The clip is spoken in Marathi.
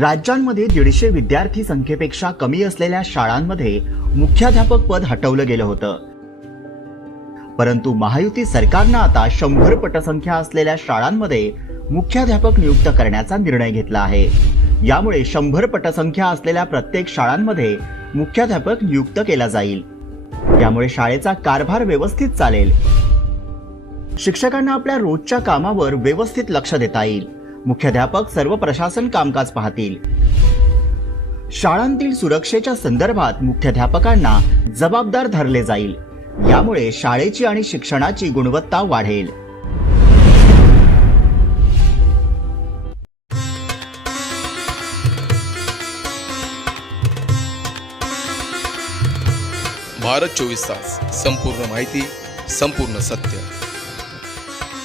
राज्यांमध्ये 150 विद्यार्थी संख्येपेक्षा कमी असलेल्या शाळांमध्ये मुख्याध्यापक पद हटवलं गेलं होतं. परंतु महायुती सरकारनं आता 100 पटसंख्या असलेल्या शाळांमध्ये मुख्याध्यापक नियुक्त करण्याचा निर्णय घेतला आहे. यामुळे 100 पटसंख्या असलेल्या प्रत्येक शाळांमध्ये मुख्याध्यापक नियुक्त केला जाईल. यामुळे शाळेचा कारभार व्यवस्थित चालेल. शिक्षकांना आपल्या रोजच्या कामावर व्यवस्थित लक्ष देता येईल. मुख्याध्यापक सर्व प्रशासन कामकाज पाहतील. शाळांतील सुरक्षेच्या संदर्भात मुख्याध्यापकांना जबाबदार धरले जाईल. यामुळे शाळेची आणि शिक्षणाची गुणवत्ता वाढेल. भारत 24 तास, संपूर्ण माहिती, संपूर्ण सत्य.